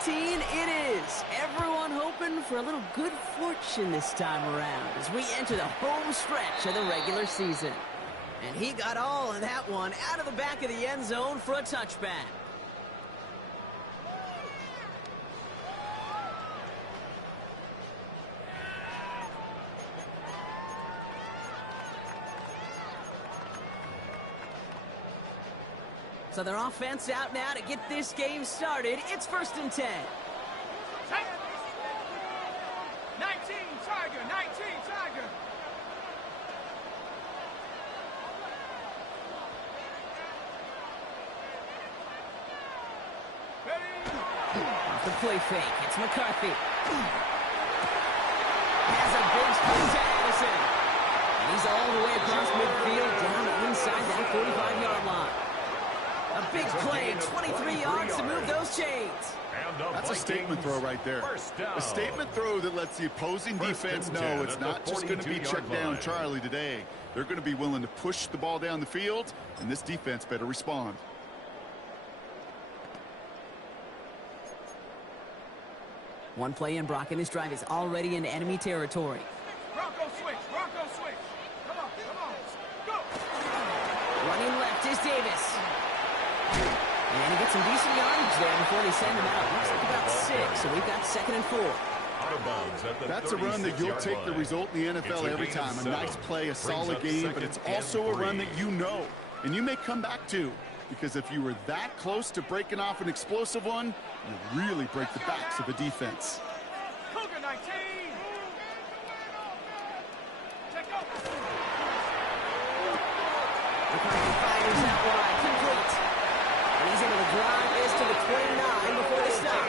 14 it is. Everyone hoping for a little good fortune this time around as we enter the home stretch of the regular season. And he got all of that one out of the back of the end zone for a touchback. So their offense out now to get this game started. It's 1st and 10. 19 Tiger, 19 Tiger. Off the play fake, it's McCarthy. Has a big sprint to Addison. And he's all the way across midfield down inside that 45-yard line. A big play, 23 yards to move those chains. That's a statement throw right there. A statement throw that lets the opposing defense know it's not just going to be check down Charlie today. They're going to be willing to push the ball down the field, and this defense better respond. One play in, Brock, and his drive is already into enemy territory. Bronco switch, Bronco switch. Come on, go. Running left is Davis. And he gets some decent yardage there before they send him out. Looks like about 6, so we've got 2nd and 4. Out of bounds at the That's a run that you'll take the result in the NFL every time. A nice play, a solid game, but it's also a run that you know, and you may come back to. Because if you were that close to breaking off an explosive one, you really break the backs of the defense. Cougar 19. Check up. McCarthy fires out wide, complete. And he's able to drive this to the 29 before the stop.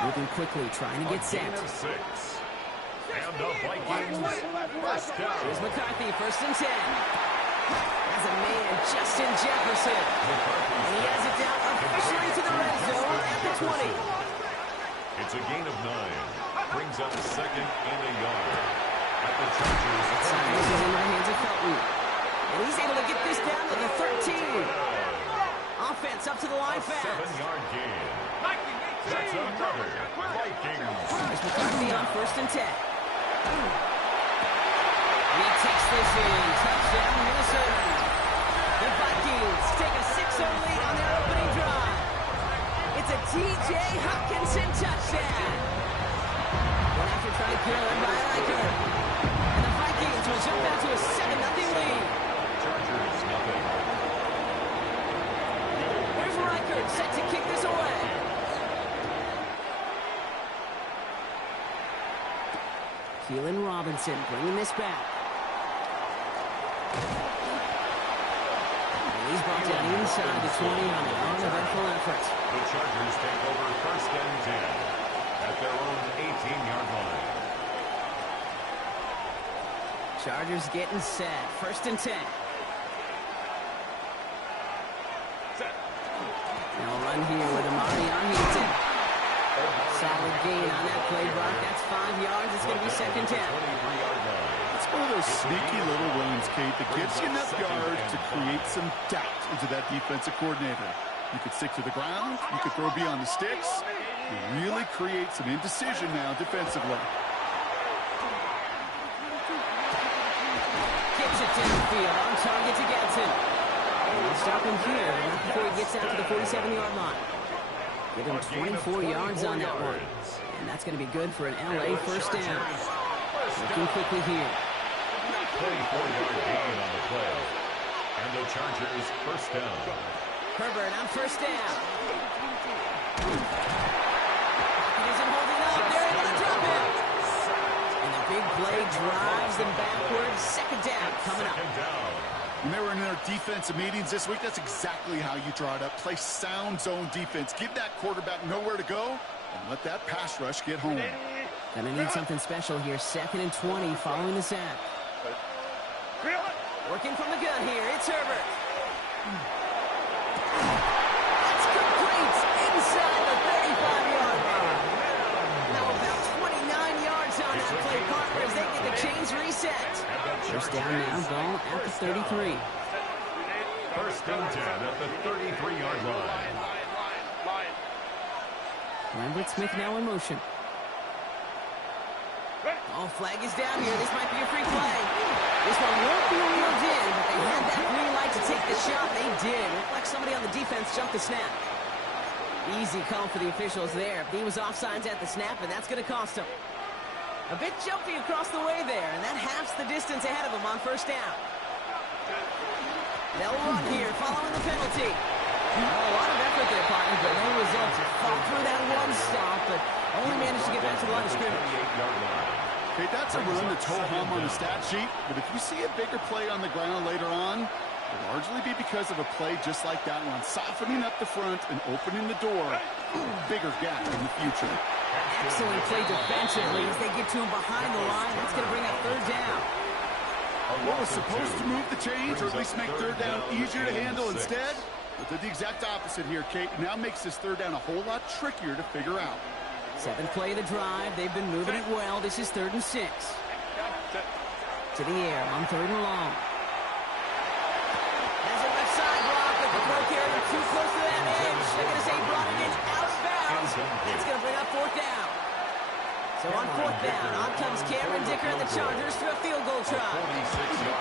Moving quickly, trying to get set. And the Vikings first down. Here's McCarthy, 1st and 10. As a man, Justin Jefferson. And he has it down officially to the red zone at the 20. It's a gain of 9. Brings up 2nd and a yard. At the Chargers. This is in the hands of Felton. And he's able to get this down to the 13. Offense up to the line fast. 7-yard gain. That's another Vikings. Here's McCarthy on 1st and 10. He takes this in. Touchdown, Minnesota. The Vikings take a 6-0 lead on their opening drive. It's a T.J. Hopkinson touchdown. One after trying to kill him by Riker. And the Vikings will jump out to a 7-0 lead. Chargers, nothing. Here's Riker set to kick this away. Keelan Robinson bringing this back. And he's brought down inside the 20 on an uneventful effort. The Chargers take over 1st and 10 at their own 18-yard line. Chargers getting set. 1st and 10. They'll run here with Amari on Hilton. Solid gain on that play, Brock. That's 5 yards. It's going to be 2nd down. It's one of those sneaky little runs, Kate, that gives you enough yards to create some doubt into that defensive coordinator. You could stick to the ground. You could throw beyond the sticks. You really create some indecision now defensively. Gets it downfield. On target to Gadsden. We'll stop him here right before he gets out to the 47-yard line. Give him 24 yards on that one. And that's going to be good for an L.A. 1st down. Looking quickly here. 24-yard gain on the play. And the Chargers 1st down. Herbert on 1st down. He isn't holding up. They're able to drop it. And the big play drives them backwards. 2nd down coming up. When they were in their defensive meetings this week, that's exactly how you draw it up. Play sound zone defense. Give that quarterback nowhere to go, and let that pass rush get home. Gonna need something special here. 2nd and 20 following the sack. Working from the gun here. It's Herbert. That's complete inside the 35-yard line. Now about 29 yards on that play, partner, as they get the chains reset. 1st down now, ball at the 33. 1st and 10 at the 33-yard line. Lambert Smith now in motion. Oh, flag is down here. This might be a free play. This one won't be reeled in, but they had that green light to take the shot. They did. Looked like somebody on the defense jumped the snap. Easy call for the officials there. He was offsides at the snap, and that's going to cost him. A bit jumpy across the way there, and that halves the distance ahead of him on first down. They'll run here following the penalty. A lot of effort there, partner, but no results. Fought through that one stop, but only managed to get back to the line of scrimmage. Okay, that's a run that's ho-hum on the stat sheet, but if you see a bigger play on the ground later on, it'll largely be because of a play just like that one, softening up the front and opening the door. Bigger gap in the future. Excellent play defensively as they get to him behind the line. That's going to bring up third down. What was supposed to move the chains, or at least make third down easier to handle instead, but did the exact opposite here, Kate. Now makes this third down a whole lot trickier to figure out. 7th play of the drive. They've been moving it well. This is 3rd and 6. To the air on 3rd and long. Has a left side block, but the throw carrier too close to that edge. They're going to say brought it in out of bounds. That's going to bring up 4th down. So on 4th down, on comes Cameron Dicker and the Chargers for a field goal try.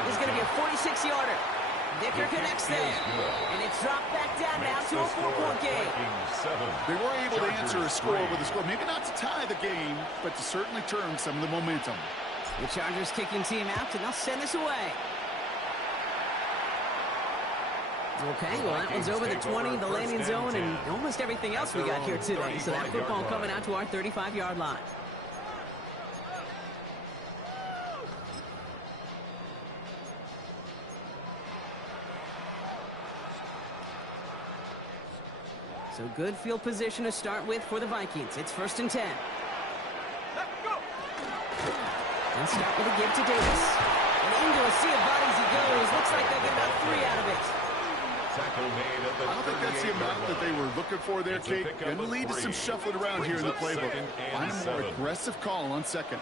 This is going to be a 46-yarder. Dicker connects there, and it's dropped back down now to a 4-point game. They were able to answer a score with a score. Maybe not to tie the game, but to certainly turn some of the momentum. The Chargers kicking team out, and they'll send this away. Okay, well, that one's over the 20, the landing zone, and almost everything else we got here today. So that football coming out to our 35-yard line. So good field position to start with for the Vikings. It's 1st and 10. And start with a give to Davis. And into a sea of bodies he goes. Looks like they'll get about 3 out of it. I don't think that's the amount that they were looking for there, Kate. Going to lead to some shuffling around here in the playbook. Find a more aggressive call on 2nd.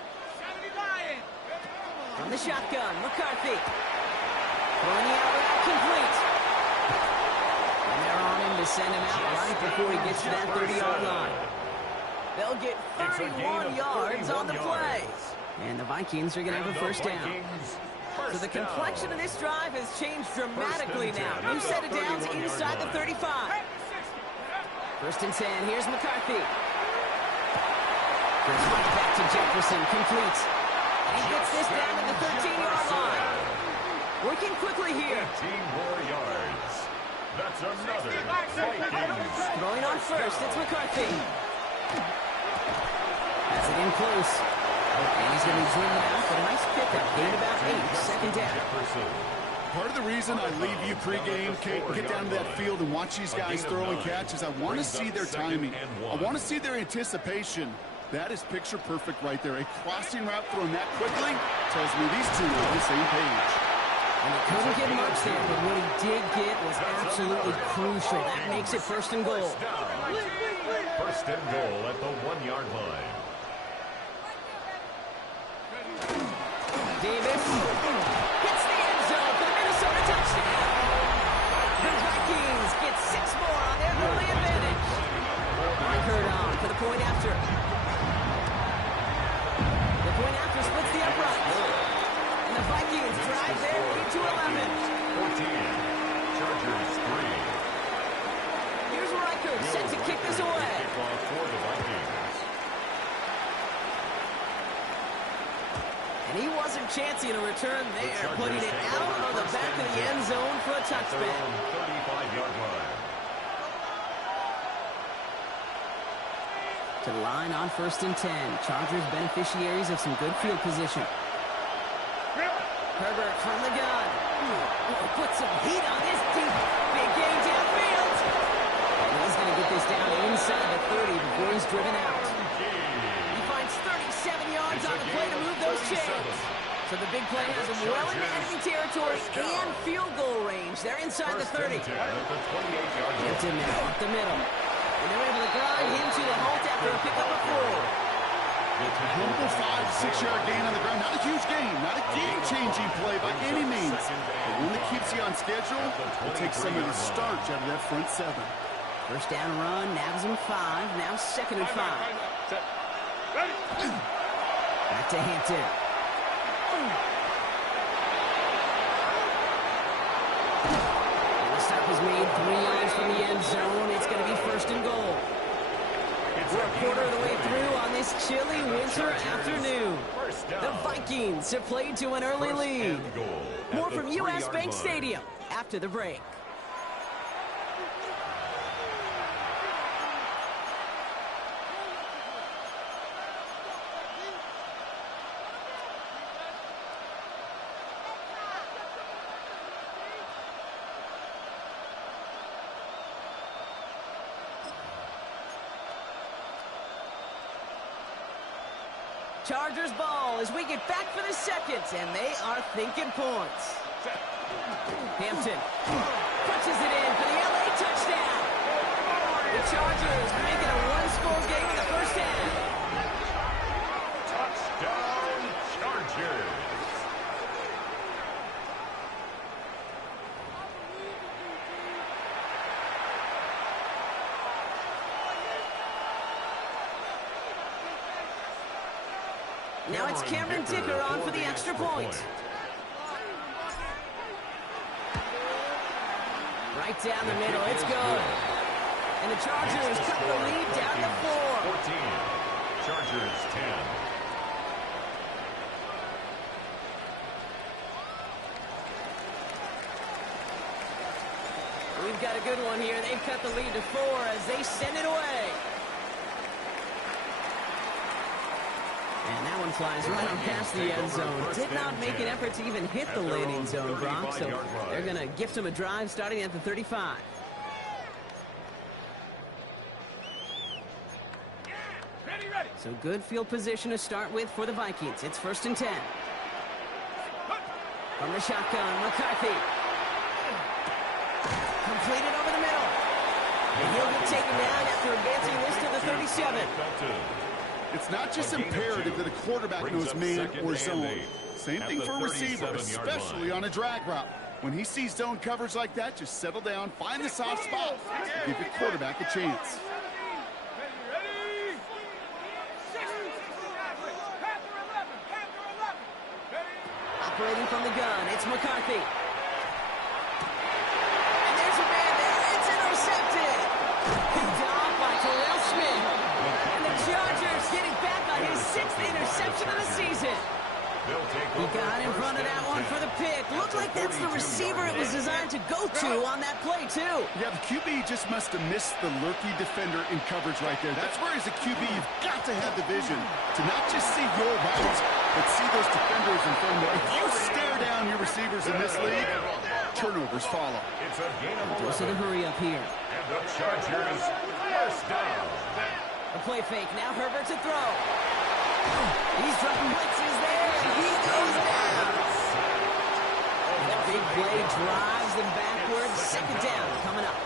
From the shotgun, McCarthy. Throwing the out route complete. And they're on him to send him out right before he gets to that 30-yard line. They'll get 31 yards on the play. And the Vikings are going to have a first down. So the complexion of this drive has changed dramatically now. New set of downs inside the 35. 1st and 10. Here's McCarthy. Goes right back to Jefferson. Complete. And he gets this down to the 13-yard line. Working quickly here. 18 more yards. That's another Vikings. Throwing on first. It's McCarthy. Has it in close. And he's going to be driven out, but a nice pickup. Gain about 8. 2nd down. Part of the reason I leave you pregame, Kate, and get down to that field and watch these guys throw and catch is I want to see their timing. I want to see their anticipation. That is picture perfect right there. A crossing route thrown that quickly tells me these two are on the same page. And he couldn't get much there, but what he did get was absolutely crucial. That makes it 1st and goal. 1st and goal at the 1-yard line. Davis hits the end zone for the Minnesota touchdown. The Vikings get 6 more on their early advantage. Reichert on for the point after. The point after splits the upright. And the Vikings drive their lead to 11. 14. Chargers 3. Here's Reichert set to kick this away. Kickoff for the Vikings. And he wasn't chancing a return there, putting it out on the back of the end zone for a touchback. 35-yard line. To the line on 1st and 10. Chargers beneficiaries of some good field position. Herbert from the gun. Put some heat on this deep. Big game downfield. And he's going to get this down inside the 30 before he's driven out. He finds 37 yards on the play to move those chains. So the big play has him well into enemy territory and field goal range. They're inside the 30. Gets him now up the middle. And they're able to grind him to the halt after a pickup of 4. A humble 5-6-yard gain on the ground. Not a huge gain, not a game-changing play by any means. But one that keeps you on schedule will take some of the starch out of that front 7. First down run, nabs him 5. Now 2nd and 5. Back to Hampton. And the stop is made 3 yards from the end zone. It's going to be 1st and goal. We're a quarter of the way through on this chilly winter afternoon. The Vikings have played to an early lead. More from U.S. Bank Stadium after the break. Chargers ball as we get back for the 2nd, and they are thinking points. Hampton punches it in for the LA touchdown. The Chargers make it a 1-score game in the first half. Touchdown, Chargers. Now it's Cameron Dicker on for the extra point. Right down the middle, it's good. And the Chargers cut the lead down to 4. 14. Chargers 10. We've got a good one here. They've cut the lead to 4 as they send it away. And that one flies right on past the end zone. Did not make an effort to even hit the landing zone, Brock. So they're going to gift him a drive starting at the 35. So good field position to start with for the Vikings. It's 1st and 10. From the shotgun, McCarthy. Completed over the middle. And he'll get taken down after advancing this to the 37. It's not just imperative that a quarterback knows man or zone. Same thing for a receiver, especially on a drag route. When he sees zone coverage like that, just settle down, find the soft spot, and give your quarterback a chance. Operating from the gun, it's McCarthy. And there's a man there. It's intercepted. Picked off by Terrell Smith. And the Chargers getting back on his 6th interception of the season. He got in front of that one for the pick. Looked like that's the receiver it was designed to go to on that play, too. Yeah, the QB just must have missed the lurky defender in coverage right there. That's where, as a QB, you've got to have the vision to not just see your routes, but see those defenders in front of you. If you stare down your receivers in this league, turnovers follow. It's a gain of 11. So the hurry up here. And the Chargers first down. A play fake. Now Herbert to throw. He's dropping blitzes there. He goes down. The big play drives them backwards. 2nd down coming up.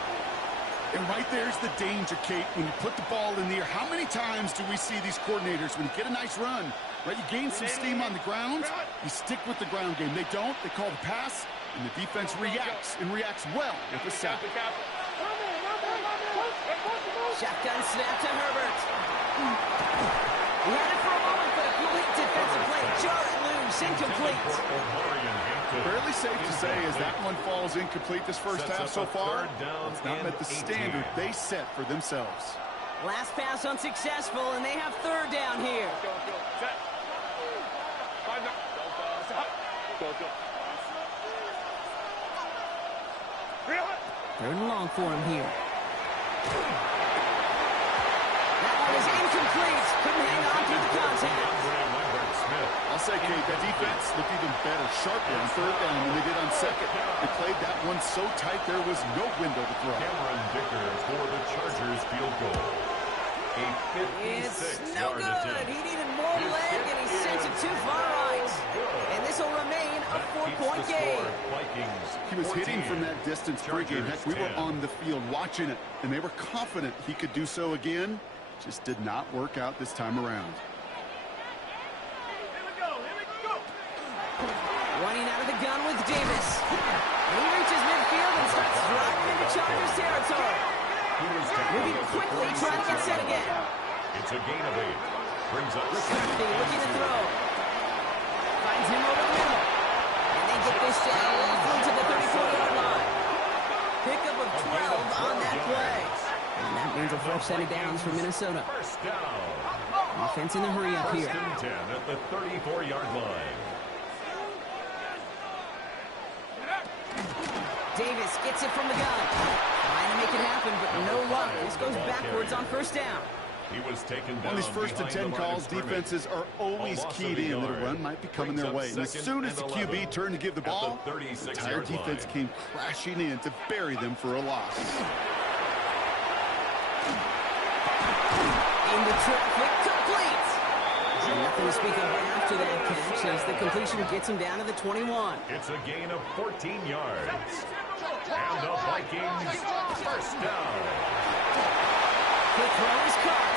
And right there's the danger, Kate. When you put the ball in the air, how many times do we see these coordinators, when you get a nice run, right, you gain some steam on the ground, you stick with the ground game. They don't. They call the pass, and the defense reacts, and reacts well with the sack. Shotgun snap to Herbert. He had it for a moment, but a complete defensive play. Jarrett loose, incomplete. Fairly safe to say as that one falls incomplete this first half so far. It's not met the standard they set for themselves. Last pass unsuccessful, and they have 3rd down here. Third and long for him here. That one is incomplete. Couldn't hang on through the contact. I'll say, Kate, that defense looked even better, sharper on 3rd down than they did on 2nd. They played that one so tight there was no window to throw. Cameron Dicker for the Chargers field goal. It's no good. He needed more leg, and he sent it too far right. And this will remain a 4-point game. He was hitting from that distance pregame. Heck, we were on the field watching it, and they were confident he could do so again. Just did not work out this time around. Running out of the gun with Davis. And he reaches midfield and starts driving into Chargers territory. Moving quickly, trying to get set again. It's a gain of 8. Brings up McCarthy looking to throw. Finds him over the middle. And they get this down roughly to the 34-yard line. Pickup of 12 on that play. And that means a fresh set of downs for Minnesota. first down. Offense in the hurry up here. First and 10 at the 34-yard line. Davis gets it from the gun. Trying to make it happen, but no luck. This goes backwards on first down. He was taken down. On these first and 10 calls, defenses are always keyed in that a run might be coming their way. And as soon as the QB turned to give the ball, the entire defense came crashing in to bury them for a loss. Into traffic, complete. Nothing to speak of after that catch as the completion gets him down to the 21. It's a gain of 14 yards. And the Vikings first down. Quick throw is caught.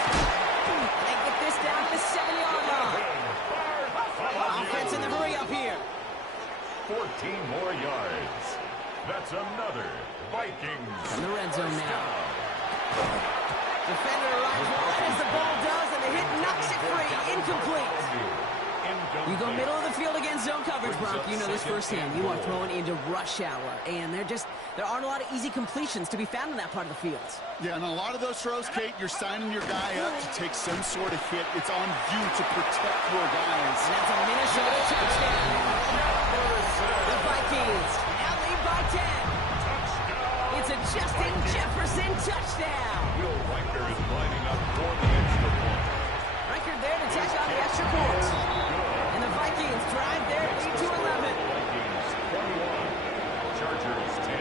They get this down to the 7-yard line. Offense in the hurry up here. 14 more yards. That's another Vikings. From the red zone now. Defender arrives right as the ball does, and the hit knocks it free. Incomplete. You go middle of the field against zone coverage, Bronk. You know this firsthand. You are throwing into rush hour, and there aren't a lot of easy completions to be found in that part of the field. Yeah, and a lot of those throws, Kate, you're signing your guy up to take some sort of hit. It's on you to protect your guys. And that's a Minnesota touchdown. The Vikings now lead by 10. It's a Justin Jefferson touchdown. Will Riker is lining up for the extra point. Riker there to tack on the extra point. And the Vikings drive their lead to 11. Vikings 21. Chargers 10.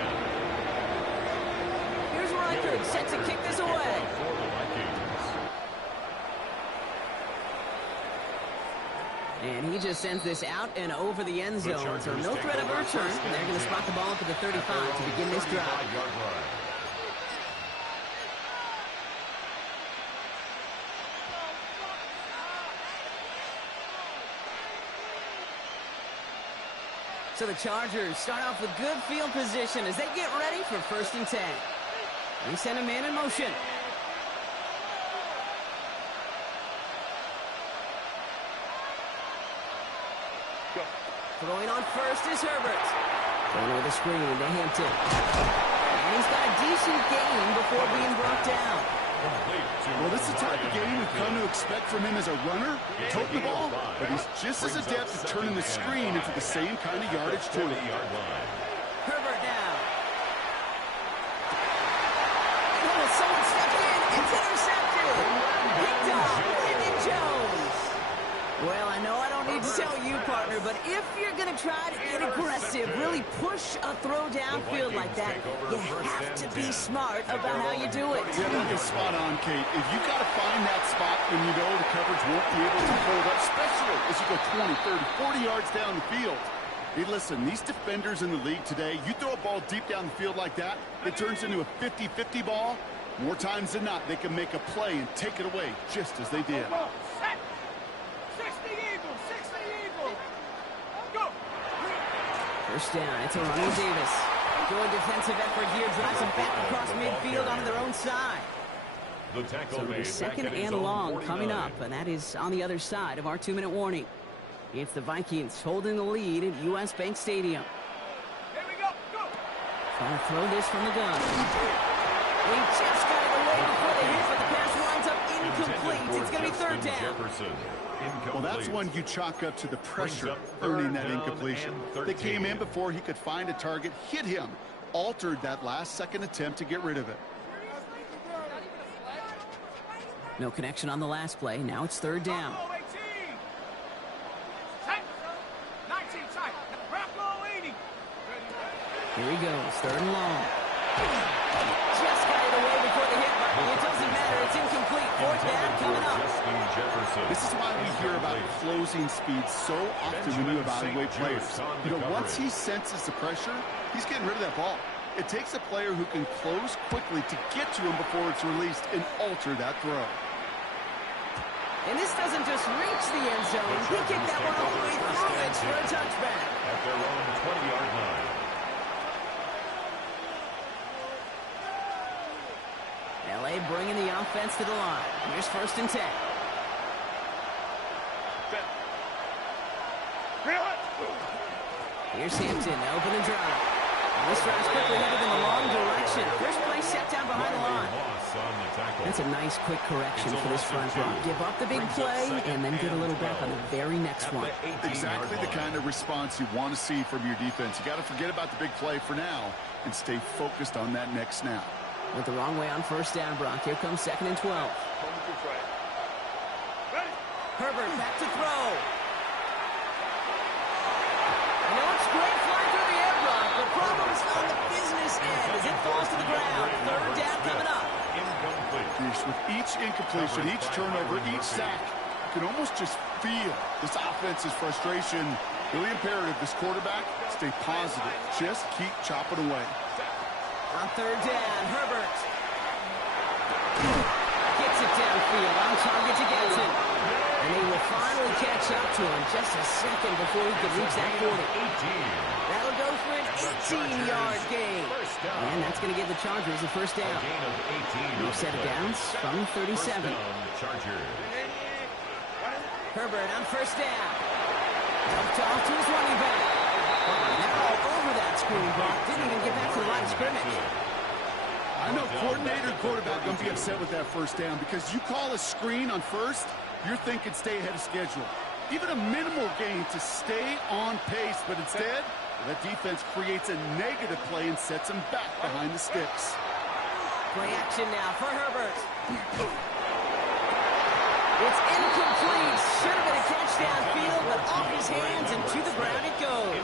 Here's Riker set to kick this away. For the Vikings. And he just sends this out and over the end zone. So no threat of a return. They're going to spot the ball up at the 35 to begin this drive. So the Chargers start off with good field position as they get ready for first and 10. They send a man in motion. Throwing on first is Herbert. Going with a screen to Hampton. And he's got a decent gain before being brought down. Well, this is the type of game we've come to expect from him as a runner, toting the ball, but he's just as adept at turning the screen into the same kind of yardage, too. Herbert now. Oh, someone stepped in. It's intercepted. Picked off. Brandon Jones. Well, I know I don't need to tell you, partner, but if you're going to try to get aggressive, really push a throw downfield like that, you have to be smart about how you do it. Yeah, that is spot on, Kate. If you got to find that spot when you know the coverage won't be able to hold up, especially as you go 20, 30, 40 yards down the field. Hey, listen, these defenders in the league today, you throw a ball deep down the field like that, it turns into a 50-50 ball. More times than not, they can make a play and take it away just as they did. First down, it's a running Davis. Good defensive effort here, drives them back across midfield onto their own side. The tackle So the second and long coming up, and that is on the other side of our 2-minute warning. It's the Vikings holding the lead at U.S. Bank Stadium. Here we go. Go. Trying to throw this from the gun. He just got it away before the hit, but the pass winds up incomplete. It's going to be third down. Well, that's one you chalk up to the pressure earning that incompletion. They came in before he could find a target, hit him, altered that last-second attempt to get rid of it. No connection on the last play. Now it's third down. 19 tight. Rocco 80. Here he goes, third and long. Just got it away before the hit, but it doesn't matter. It's incomplete. Fourth down coming up. This is why we hear about closing speed so often when you evaluate players. You know, once he senses the pressure, he's getting rid of that ball. It takes a player who can close quickly to get to him before it's released and alter that throw. And this doesn't just reach the end zone. He kicked that one all the way through it for a touchback. At their own 20-yard line. bringing the offense to the line. Here's 1st and 10. Here's Hampton, open and drive. This drive's quickly headed in the wrong direction. First play set down behind the line. That's a nice quick correction for this front run. Give up the big play and then get a little back on the very next one. Exactly the kind of response you want to see from your defense. You got to forget about the big play for now and stay focused on that next snap. Went the wrong way on 1st down, Brock. Here comes 2nd and 12. Herbert back to throw. No, it's great flying through the air, Brock. The problem's on the business end as it falls to the ground. 3rd down coming up. With each incompletion, each turnover, each sack, you can almost just feel this offense's frustration. Really imperative, this quarterback, stay positive. Just keep chopping away. On 3rd down, Herbert gets it downfield, on target to Gadsden. And he will finally catch up to him just a second before he can reach that 40. That'll go for an 18-yard gain. And that's going to give the Chargers a 1st down. New set of downs from 37. Herbert on 1st down. Dumped off to his running back. Now over that screen block. Didn't even get back to the line of scrimmage. I know coordinator and quarterback going to be upset with that 1st down because you call a screen on 1st, you're thinking stay ahead of schedule. Even a minimal gain to stay on pace, but instead, that defense creates a negative play and sets him back behind the sticks. Play action now for Herbert. It's incomplete. Should have been a catch downfield, but off his hands and to the ground it goes.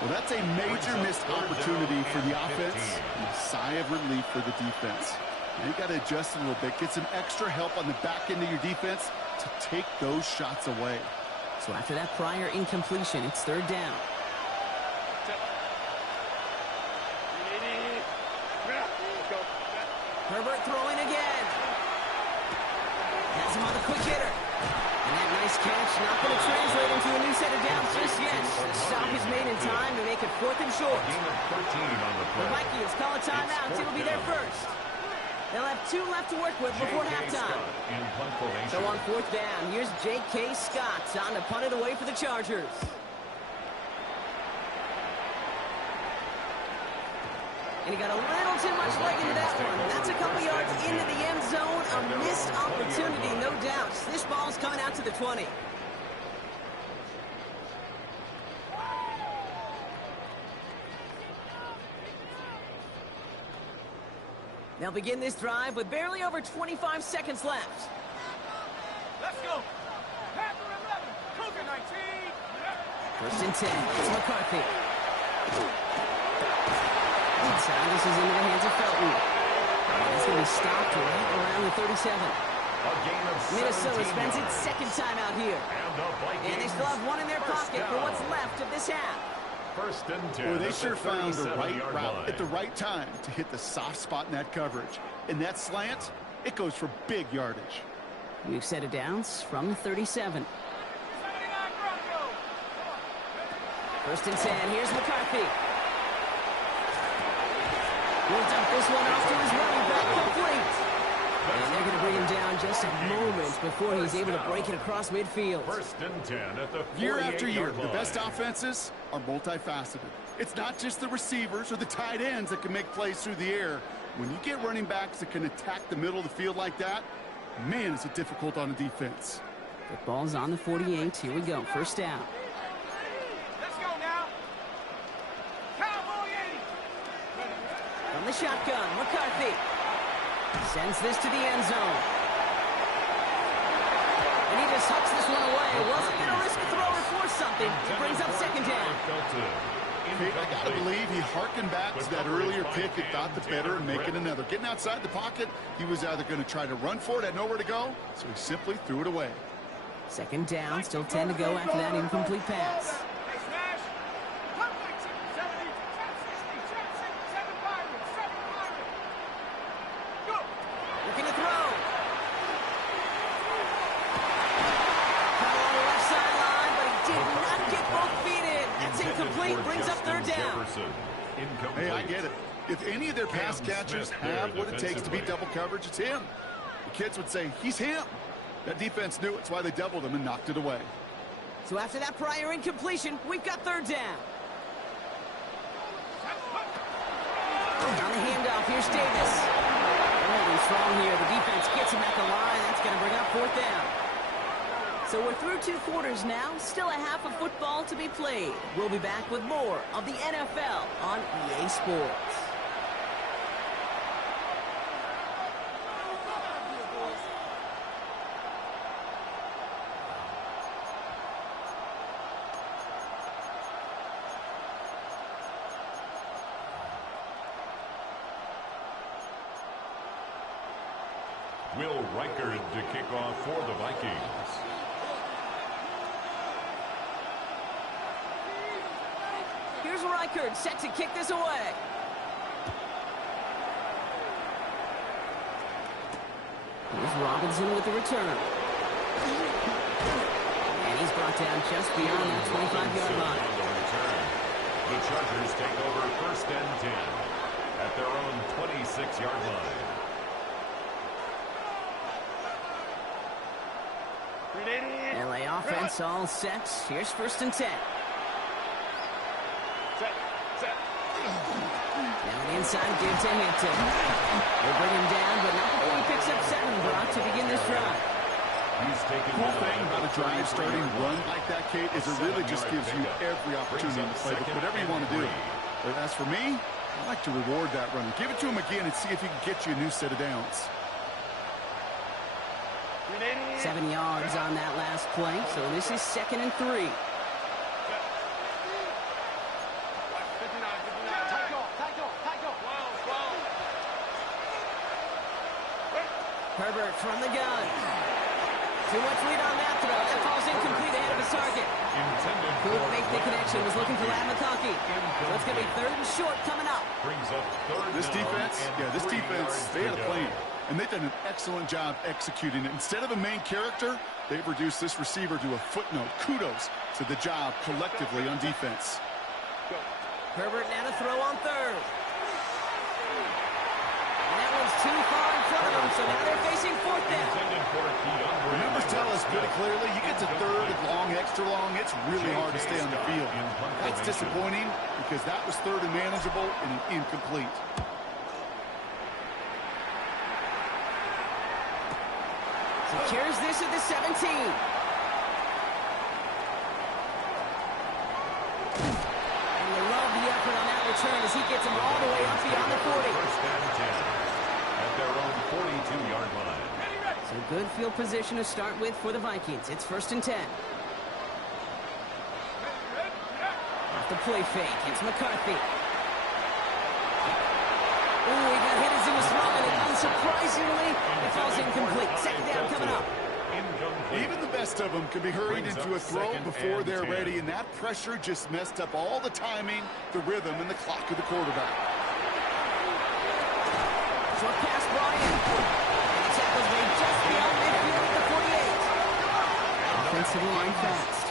Well, that's a major missed opportunity for the offense and a sigh of relief for the defense. Now you got to adjust a little bit, get some extra help on the back end of your defense to take those shots away. So after that prior incompletion, it's 3rd down. Herbert throwing again. Has him on the quick hitter. And that nice catch not going to translate into a new set of downs just yet. The stop is made in time to make it 4th and short. The Vikings call a timeout. It'll be their 1st. They'll have 2 left to work with before halftime. So on 4th down, here's J.K. Scott on to punt it away for the Chargers. And he got a little too much leg into that one. That's a couple yards into the end zone. A missed opportunity, no doubt. This ball's coming out to the 20. They'll begin this drive with barely over 25 seconds left. Let's go. Panther 11, Cougar 19. 1st and 10. It's McCarthy. Inside, this is into the hands of Felton. And it's going to be stopped right around the 37. Minnesota spends its 2nd time out here. And they still have 1 in their pocket for what's left of this half. 1st and 10. Well, they sure found the right route at the right time to hit the soft spot in that coverage. And that slant, it goes for big yardage. New set of downs from 37. 1st and 10. Here's McCarthy. We'll dump this one off to his running back, complete. And they're going to bring him down just a moment before he's able to break it across midfield. 1st and 10 at the 48-yard Year after year, line. the best offenses are multifaceted. It's not just the receivers or the tight ends that can make plays through the air. When you get running backs that can attack the middle of the field like that, man, is it difficult on a defense. The ball's on the 48. Here we go. 1st down. Let's go now. Cowboy 80. From the shotgun, McCarthy sends this to the end zone. And he just hucks this one away. Wasn't going to risk a throw or force something. It brings up 2nd down. I got to believe he harkened back to that earlier pick and thought the better and making another. Getting outside the pocket, he was either going to try to run for it, had nowhere to go, so he simply threw it away. 2nd down, still 10 to go after that incomplete pass. Hey, Smash. 70, 60, 7 Pirates, 7 Pirates. Go. Looking to throw. Caught on the left sideline, but he did not get both feet in. That's incomplete. Brings up 3rd down. Hey, I get it. If any of their pass catchers have what it takes to beat double coverage, it's him. The kids would say, he's him. That defense knew it. It's why they doubled him and knocked it away. So after that prior incompletion, we've got third down. On the handoff, here's Davis. Holding strong here. The defense gets him at the line. That's going to bring up fourth down. So we're through 2 quarters now. Still a half of football to be played. We'll be back with more of the NFL on EA Sports. Will Reichard to kick off for the Vikings. Here's Reichard set to kick this away. Here's Robinson with the return. And he's brought down just beyond that 25-yard line. The Chargers take over first and 10 at their own 26-yard line. LA offense all set. Here's first and 10. Now the inside give to Hampton. They'll bring him down, but not before he picks up 7, Brock, to begin this drive. The cool thing about a drive starting run like that, Kate, is it really just gives you every opportunity to play whatever you want to do. But as for me, I like to reward that run. Give it to him again and see if he can get you a new set of downs. 7 yards on that last play, so this is 2nd and 3. Herbert from the gun. Too much lead on that throw. That falls incomplete ahead of his target. Couldn't make the connection. Was looking for Ladd McConkey. So it's going to be 3rd and short coming up. This defense, they had a plan. And they've done an excellent job executing it. Instead of a main character, they've reduced this receiver to a footnote. Kudos to the job collectively on defense. Herbert now to throw on 3rd. And that one's too far in front of them, so now they're facing 4th down. The numbers tell us pretty clearly, you get to 3rd and long, extra long, it's really hard to stay on the field. That's disappointing because that was 3rd and manageable and an incomplete. Secures this at the 17. And you love the effort on that return as he gets him all the way up beyond the 40. First and 10 at their own 42-yard line. So good field position to start with for the Vikings. It's 1st and 10. Off the play fake. It's McCarthy. Ooh, he got hit as he was throwing it. Unsurprisingly, it falls incomplete. 2nd down coming up. Even the best of them can be hurried into a throw before they're ready, and that pressure just messed up all the timing, the rhythm, and the clock of the quarterback. Short pass brought in. And the tackle's made just beyond midfield at the 48. Offensive line fast.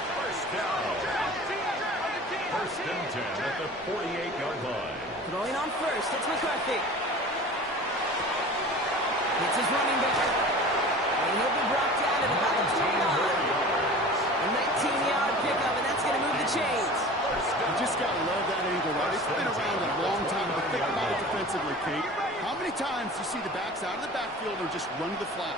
First and 10 at the 48-yard line. Throwing on 1st, it's McCarthy. It's his running back. And he'll be brought down at about the 29. A 19-yard pickup, and that's going to move the chains. You just got to love that angle, right? It's been around a long time, but think about it defensively, Kate. How many times do you see the backs out of the backfield or just run to the flat?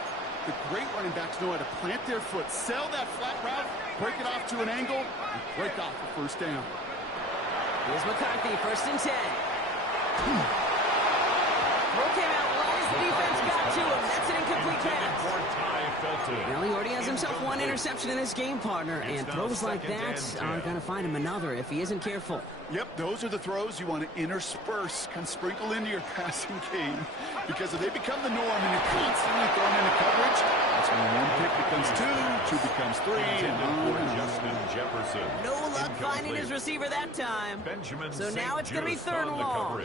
The great running backs know how to plant their foot, sell that flat route, break it off to an angle, and break off the first down. Here's McCarthy, 1st and 10. Throw came out right as the defense got to him. That's an incomplete pass. Well, he already has himself 1 interception in this game, partner, and throws like that are going to find him another if he isn't careful. Yep, those are the throws you want to intersperse, kind of sprinkle into your passing game, because if they become the norm and you're constantly thrown into coverage, that's when 1 pick becomes 2, 2 becomes 3, and on. Justin Jefferson. No luck finding his receiver that time. So now it's going to be 3rd and long.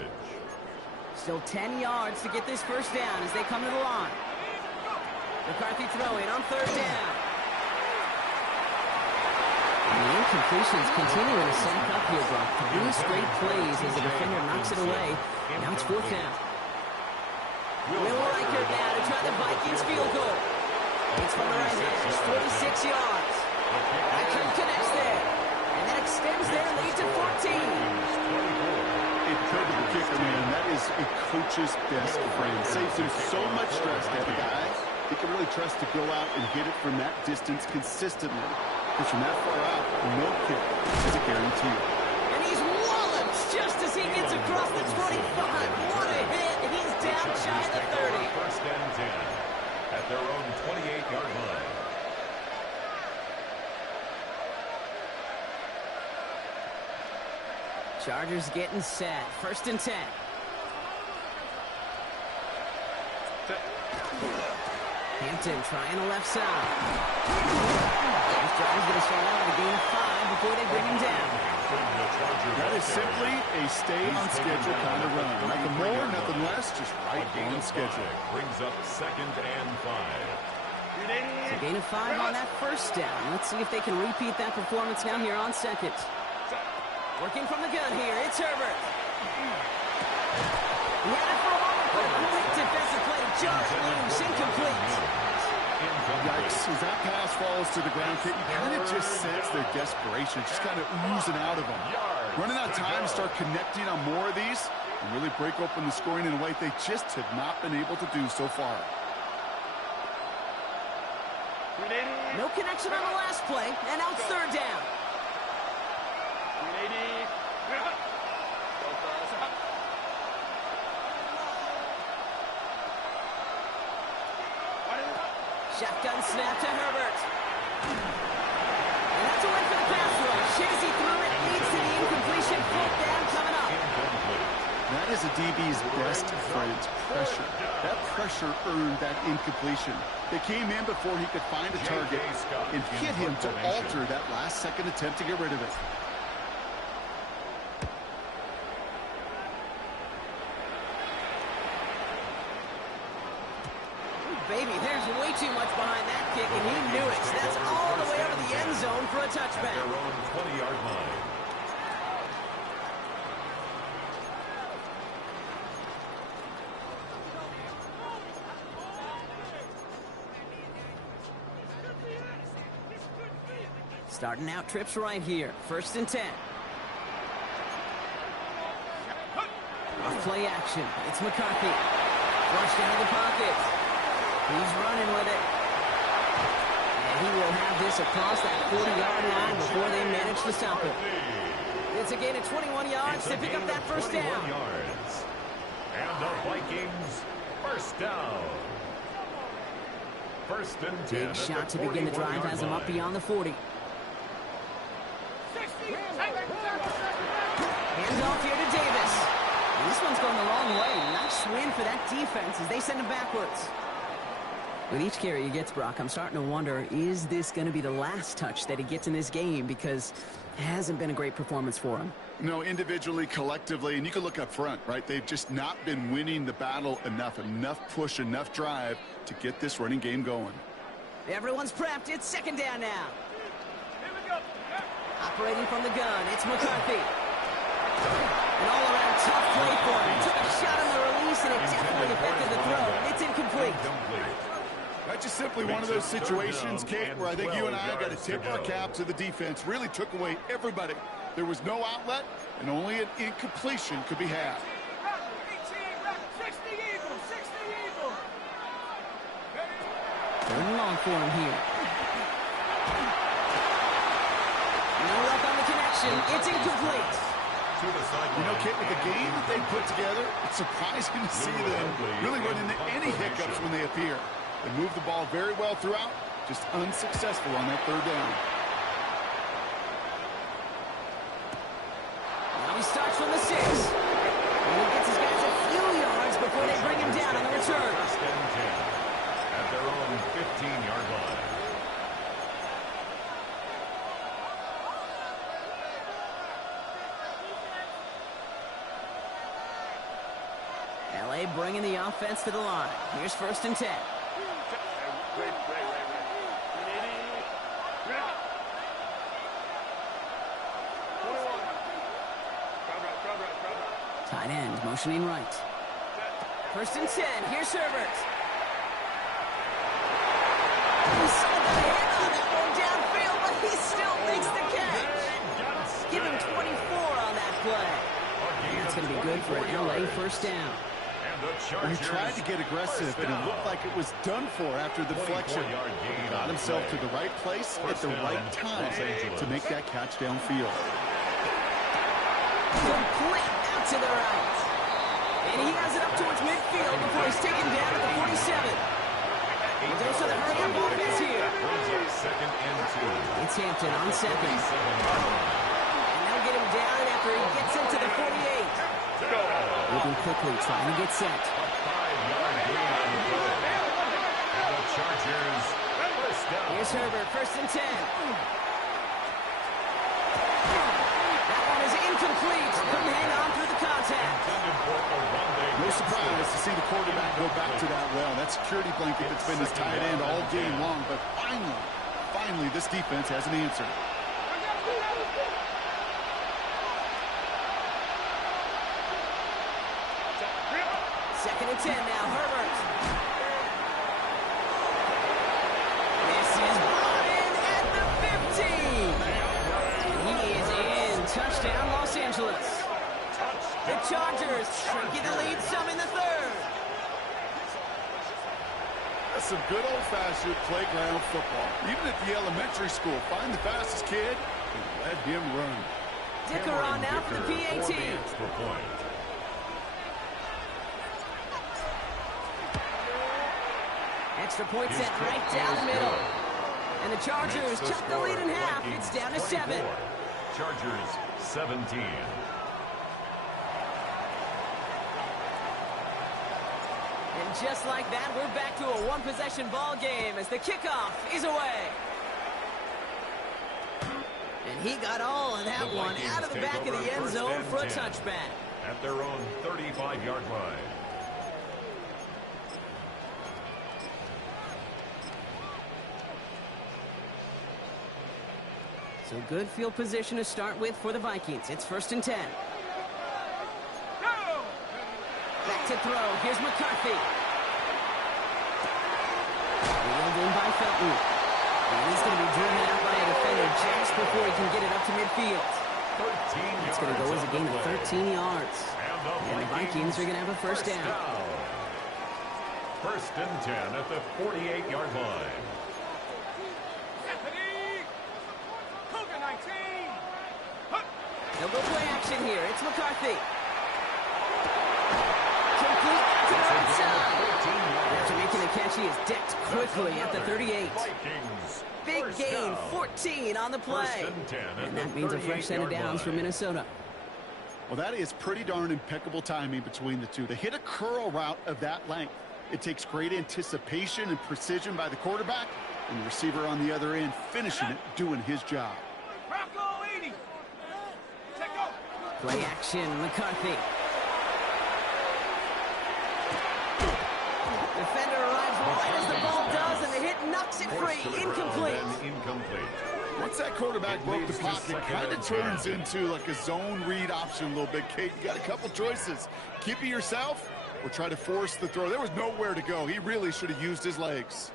Still 10 yards to get this first down as they come to the line. McCarthy throwing on 3rd down. And the incompletions continuing to sack up here, Brock. 3 straight plays as the defender knocks it away. Now it's 4th down. Will Reichert now to try the Vikings field goal. It's from the right hand. It's 46 yards. Reichert connects there. And that extends their lead to 14. Incredible kicker, man. That is a coach's best friend. Saves him so much stress to have a guy he can really trust to go out and hit it from that distance consistently. Because from that far out, no kick is a guarantee. And he's walloped just as he gets across the 25. What a hit. He's down shy of the 30. 1st and 10 at their own 28-yard line. Chargers getting set. 1st and 10. Hampton trying the left side. This drive's going to start out with a gain of 5 before they bring him down. That is simply a stay-on-schedule kind of run. Nothing more, nothing less, just right on schedule. Brings up 2nd and 5. It's a gain of 5 on that 1st down. Let's see if they can repeat that performance now here on 2nd. Working from the gun here, it's Herbert. He had it for a moment, but a great defensive play. Just loose, incomplete. Yikes, as that pass falls to the ground, you kind of just sense their desperation, just kind of oozing out of them. Running out of time to start connecting on more of these and really break open the scoring in a way they just have not been able to do so far. No connection on the last play, and now it's 3rd down. Shotgun snap to Herbert. And that's a win for the pass rush. As he threw it, leads to the incompletion. 4th down coming up. That is a DB's best friend, pressure. That pressure earned that incompletion. They came in before he could find a target and hit him to alter that last-second attempt to get rid of it. Baby, there's way too much behind that kick, and he knew it. That's all the way over the end zone for a touchback. Their own 20-yard line. Starting out trips right here. 1st and 10. Off play action. It's McCarthy. Flushed out of the pocket. He's running with it. And he will have this across that 40-yard line before they manage to stop it. It's a gain of 21 yards to pick up that 1st down. Yards. And the Vikings 1st down. 1st and 10. Big shot to begin the drive has him up beyond the 40. Hands off here to Davis. And this one's going the wrong way. Nice win for that defense as they send him backwards. With each carry he gets, Brock, I'm starting to wonder, is this going to be the last touch that he gets in this game? Because it hasn't been a great performance for him. No, individually, collectively, and you can look up front, right? They've just not been winning the battle enough push, enough drive to get this running game going. Everyone's prepped. It's 2nd down now. Operating from the gun, it's McCarthy. An all-around tough play for him. Took a shot on the release, and it definitely affected the throw. It's incomplete. That's just simply one of those situations, Kate, where I think you and I got to tip our cap to the defense. Really took away everybody. There was no outlet, and only an incompletion could be had. 3rd and long for him here. No luck on the connection. It's incomplete. You know, Kate, with the game that they put together, it's surprising to see them really run into any hiccups when they appear. They move the ball very well throughout, just unsuccessful on that 3rd down. Now he starts from the 6. And he gets his guys a few yards before they bring him down on the return. 1st and 10 at their own 15-yard line. LA bringing the offense to the line. Here's 1st and 10. Tight end motioning right. First and 10. Here's Herbert. He saw the hand on that one downfield, but he still makes the catch. Give him 24 on that play. And that's going to be good for an LA first down. Well, he tried to get aggressive, and it looked like it was done for after the deflection. He got himself to the right place at the right time to make that catch downfield. Complete out to the right. And he has it up towards midfield before he's taken down at the 47. He goes to the hurry-up offense here. It's Hampton on second. And they'll get him down after he gets into the 48. Moving quickly, trying to get set. A 5-yard gain on the play. And the Chargers first down. Here's Herbert, first and 10. That one is incomplete. Couldn't hang on through the contact. No surprise to see the quarterback go back to that well. That security blanket that's been his tight end all game long. But finally, this defense has an answer. Second and 10 now, Herbert. This is brought in at the 15. And he is in. Touchdown, Los Angeles. The Chargers shrinking the lead some in the third. That's some good old-fashioned playground football. Even at the elementary school, find the fastest kid and let him run. Dicker on now for the PAT. Extra point set right down the middle. And the Chargers cut the lead in half. It's down to 7. Chargers 17. And just like that, we're back to a one-possession ball game as the kickoff is away. And he got all of that one out of the back of the end zone for a touchback. At their own 35-yard line. So good field position to start with for the Vikings. It's first and 10. Back to throw. Here's McCarthy. Wheeled in by Felton. And he's going to be driven out by a defender just before he can get it up to midfield. 13 yards. It's going to go as a gain of 13 yards. And the Vikings are going to have a first down. First and 10 at the 48-yard line. They'll go play action here. It's McCarthy. Complete out to the right side. After making the catch, he is decked quickly at the 38. Big gain, 14 on the play. And that means a fresh set of downs for Minnesota. Well, that is pretty darn impeccable timing between the two. They hit a curl route of that length. It takes great anticipation and precision by the quarterback, and the receiver on the other end finishing it, doing his job. Play action, McCarthy. Defender arrives right as the ball does, and the hit knocks it free. Incomplete. Once that quarterback broke the pocket, kind of turns into like a zone read option a little bit, Kate. You got a couple choices. Keep it yourself or try to force the throw. There was nowhere to go. He really should have used his legs.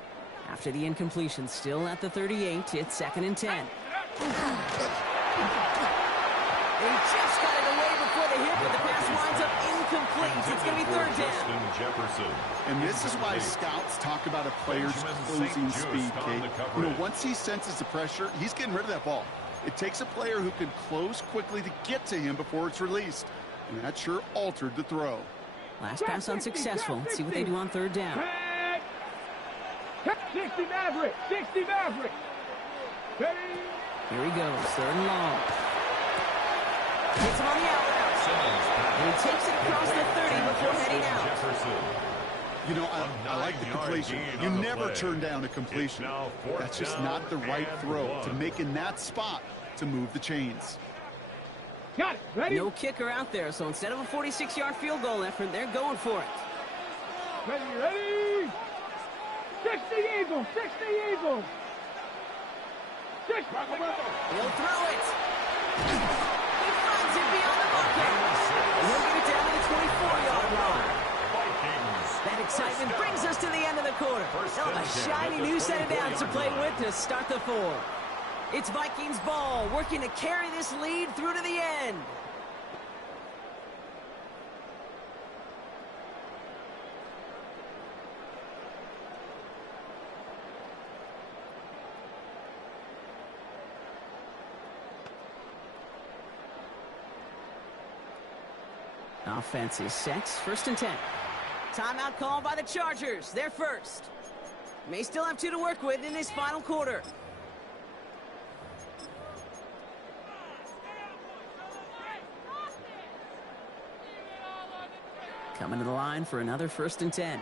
After the incompletion, still at the 38, it's second and 10. He just got it away before the hit, but the pass winds up incomplete. It's going to be third down. And this is why scouts talk about a player's closing speed, Kate. You know, once he senses the pressure, he's getting rid of that ball. It takes a player who can close quickly to get to him before it's released. And that sure altered the throw. Last pass unsuccessful. Let's see what they do on third down. 60 Maverick! 60 Maverick! Here he goes, third and long. Hits him on the out route. And he takes it across the 30 before heading out. You know, I like the completion. You never turn down a completion. That's just not the right throw to making that spot to move the chains. Got it. Ready? No kicker out there, so instead of a 46-yard field goal effort, they're going for it. Ready? 60 Eagles! 60 Eagles! 60! He'll throw it. He finds it beyond the marker. And he'll get it down to the excitement brings us to the end of the quarter. They'll have a shiny new set of downs to play with to start the fourth. It's Vikings ball, working to carry this lead through to the end. Offense is set. 1st and 10. Timeout called by the Chargers. They're first. May still have 2 to work with in this final quarter. Coming to the line for another 1st and 10.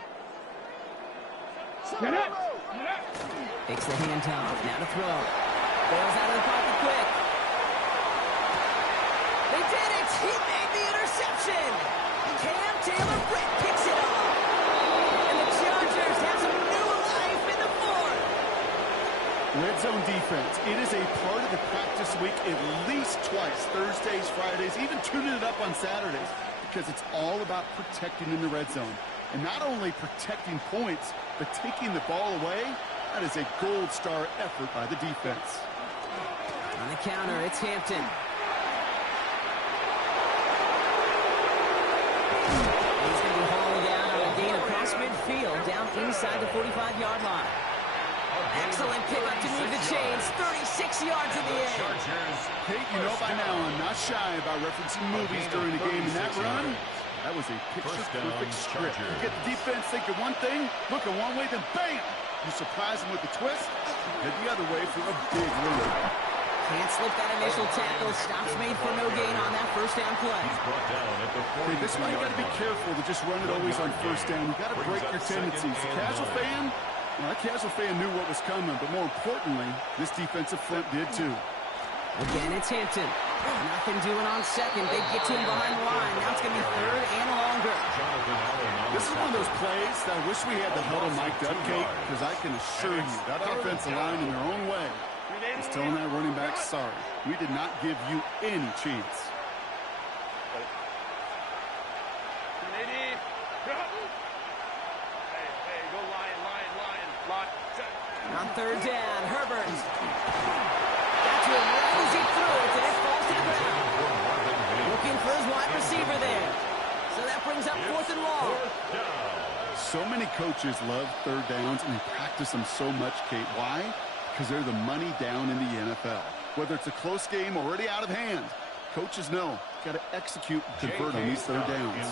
Takes the handoff. Now to throw. Bails out of the pocket quick. They did it! He made the interception! Cam Taylor-Britt picks it off! And the Chargers have some new life in the fourth! Red zone defense. It is a part of the practice week at least twice. Thursdays, Fridays, even tuning it up on Saturdays. Because it's all about protecting in the red zone. And not only protecting points, but taking the ball away. That is a gold star effort by the defense. On the counter, it's Hampton. He's going to be hauled down on a gain across midfield, down inside the 45-yard line. Excellent pickup to move the chains, 36 yards in the end. Kate, you know by now I'm not shy about referencing movies during a game. In that run, that was a picture-perfect script. You get the defense thinking one thing, looking one way, then bam! You surprise them with the twist, head the other way for a big win. Can't slip that initial tackle. Stops made for no gain on that 1st down play. He's brought down at the 40. Hey, this is why you got to be careful to just run it always on 1st down. You got to break your tendencies. The casual fan, well, that casual fan knew what was coming, but more importantly, this defensive front did too. Again, it's Hampton. Nothing doing on 2nd. They get to him behind the line. Now it's going to be 3rd and longer. This is one of those plays that I wish we had the huddle mic'd up, Kate, because I can assure you that offensive line in their own way is telling that running back, sorry, we did not give you any chance. On 3rd down, Herbert. Got to him right as he threw it, and it falls to the ground. Looking for his wide receiver there. So that brings up 4th and long. So many coaches love 3rd downs, and they practice them so much, Kate. Why? Because they're the money down in the NFL. Whether it's a close game already out of hand, coaches know got to execute and convert on these 3rd downs.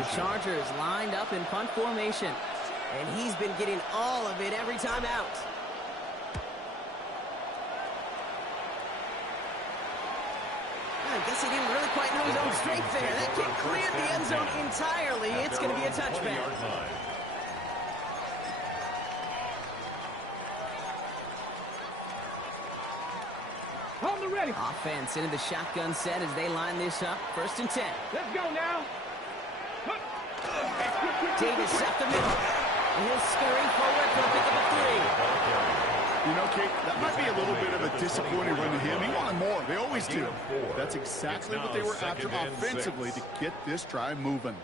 The Chargers lined up in punt formation, and he's been getting all of it every time out. I guess he didn't really quite know his own strength there. That kick cleared the end zone entirely. It's going to be a touchback. Hold the ready. Offense into the shotgun set as they line this up. 1st and 10. Let's go now. Davis up the middle. And he'll scurry forward for a pickup of 3. You know, Kate, that might be a little bit of a disappointing run to him. He wanted more. They always do. That's exactly what they were after offensively to get this drive moving.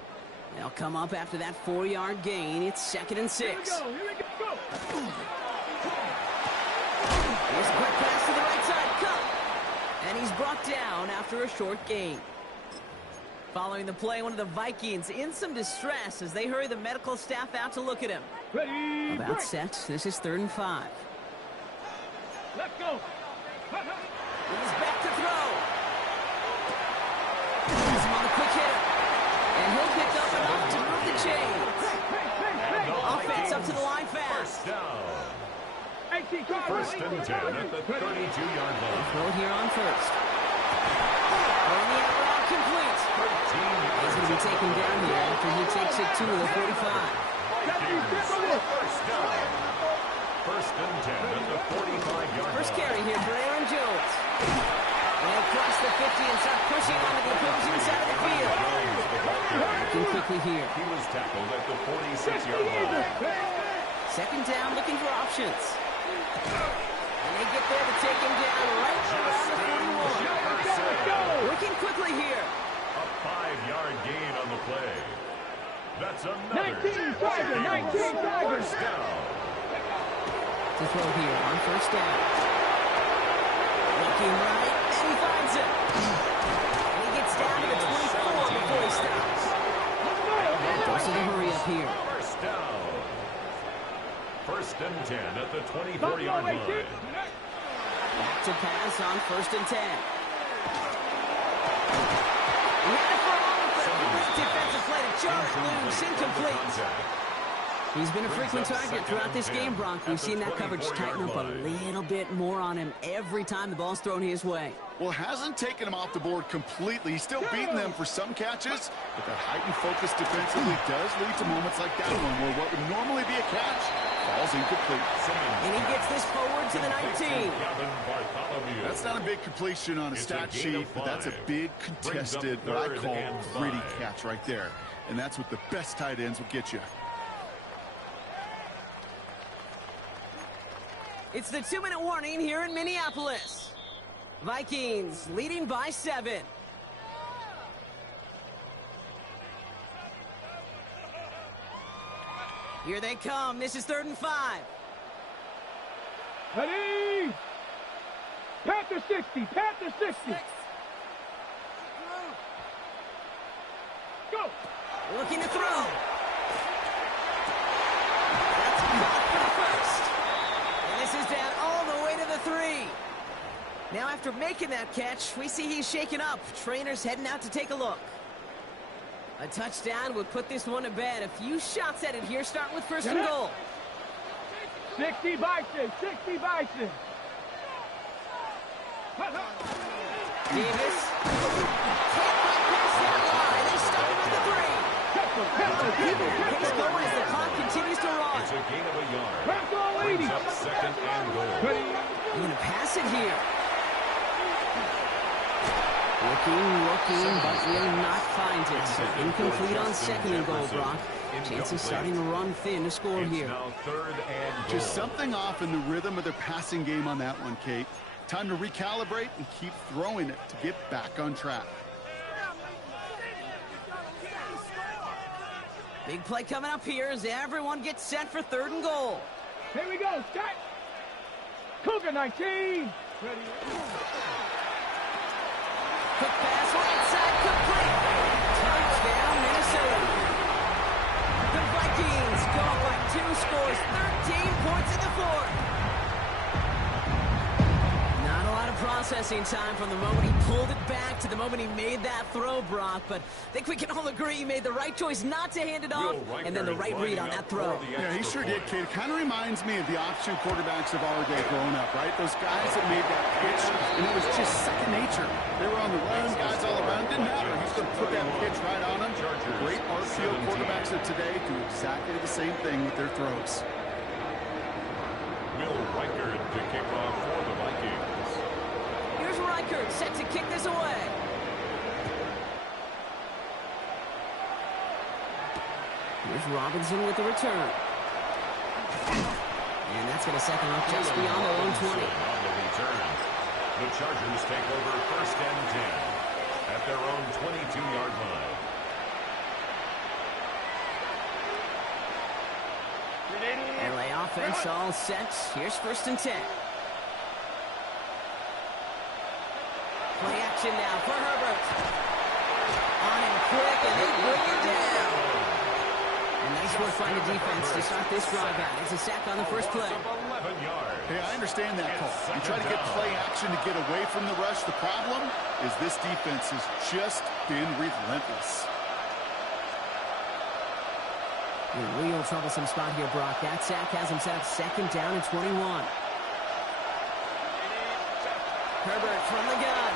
They'll come up after that 4-yard gain. It's 2nd and 6. Here we go. Here's a quick pass to the right side. Cut. And he's brought down after a short gain. Following the play, one of the Vikings in some distress as they hurry the medical staff out to look at him. Ready. About set. This is 3rd and 5. Let's go. He's back to throw. He's him on the quick hitter. And he'll pick up enough to move the chains. Offense up to the line fast. First down. 1st and 10 at the 32-yard line. Throw here on 1st. Throwing the out route complete. He's going to be taken down here after he takes it to the 45. First down. 1st and 10 at the 45-yard line. First carry here for Aaron Jones. And he'll cross the 50 and start pushing onto the opposing side of the field. Looking quickly here. He was tackled at the 46-yard line. 2nd down, looking for options. And they get there to take him down right around the 41. Working quickly here. A 5-yard gain on the play. That's another. 19 Tiger, 19 Tiger. First down. To throw here on first down. Looking right, and he finds it. And he gets down to the 24 before he stops. Goes in a hurry up here. First down. First and 10 at the 24-yard line. Back to pass on first and 10. He had it for a moment, but a great defensive play to jar it loose, incomplete. He's been a frequent target throughout this game, Bronk. We've seen that coverage tighten up a little bit more on him every time the ball's thrown his way. Well, hasn't taken him off the board completely. He's still beating them for some catches, but that heightened focus defensively does lead to moments like that one where what would normally be a catch falls incomplete. And he gets this forward to the 19. That's not a big completion on a stat sheet, but that's a big contested, what I call gritty catch right there. And that's what the best tight ends will get you. It's the 2-minute warning here in Minneapolis. Vikings leading by 7. Here they come. This is 3rd and 5. Ready? Panther 60, Panther 60. Go. Looking to throw. That's caught for the first. And this is down all the way to the 3. Now after making that catch, we see he's shaken up. Trainer's heading out to take a look. A touchdown would put this one to bed. A few shots at it here, starting with first and goal. 60 Bison, 60 Bison. Davis. Can't get past that line. They stop him at the 3. Keeping the pace going as the clock continues to run. It's a gain of a yard. Brings up second and goal. He's going to pass it here. Looking, but will not find it. Incomplete on second and goal, Brock. Chances starting to run thin to score here. Now third and goal. Just something off in the rhythm of their passing game on that one, Kate. Time to recalibrate and keep throwing it to get back on track. Big play coming up here as everyone gets set for 3rd and goal. Here we go, set. Cougar 19. Ready. Quick pass, right side, complete. Touchdown, Minnesota. The Vikings go up by 2 scores, 13 points in the 4th. Not a lot of processing time from the moment he pulled it back to the moment he made that throw, Brock. But I think we can all agree he made the right choice not to hand it off, and then the right read on that throw. Yeah, he sure did, Kate. It kind of reminds me of the option quarterbacks of our day growing up, right? Those guys that made that pitch, and it was just second nature. They were on the run, guys all around. Didn't matter. He's going to put that pitch right on them. Great RPO quarterbacks of today do exactly the same thing with their throws. Will Reichard to kick off for the Vikings. Here's Reichard set to kick this away. Here's Robinson with the return. And that's going to second up just beyond their own 20. On the return. The Chargers take over first and 10 at their own 22-yard line. LA offense all set. Here's first and 10. Play action now for Herbert. On him quick, and they bring him down. And nice work by the defense to start this drive out. It's a sack on the first play. 11 yards. Hey, I understand that call. You try to get play action to get away from the rush. The problem is this defense has just been relentless. In a real troublesome spot here, Brock. That sack has him set up second down and 21. Herbert from the gun.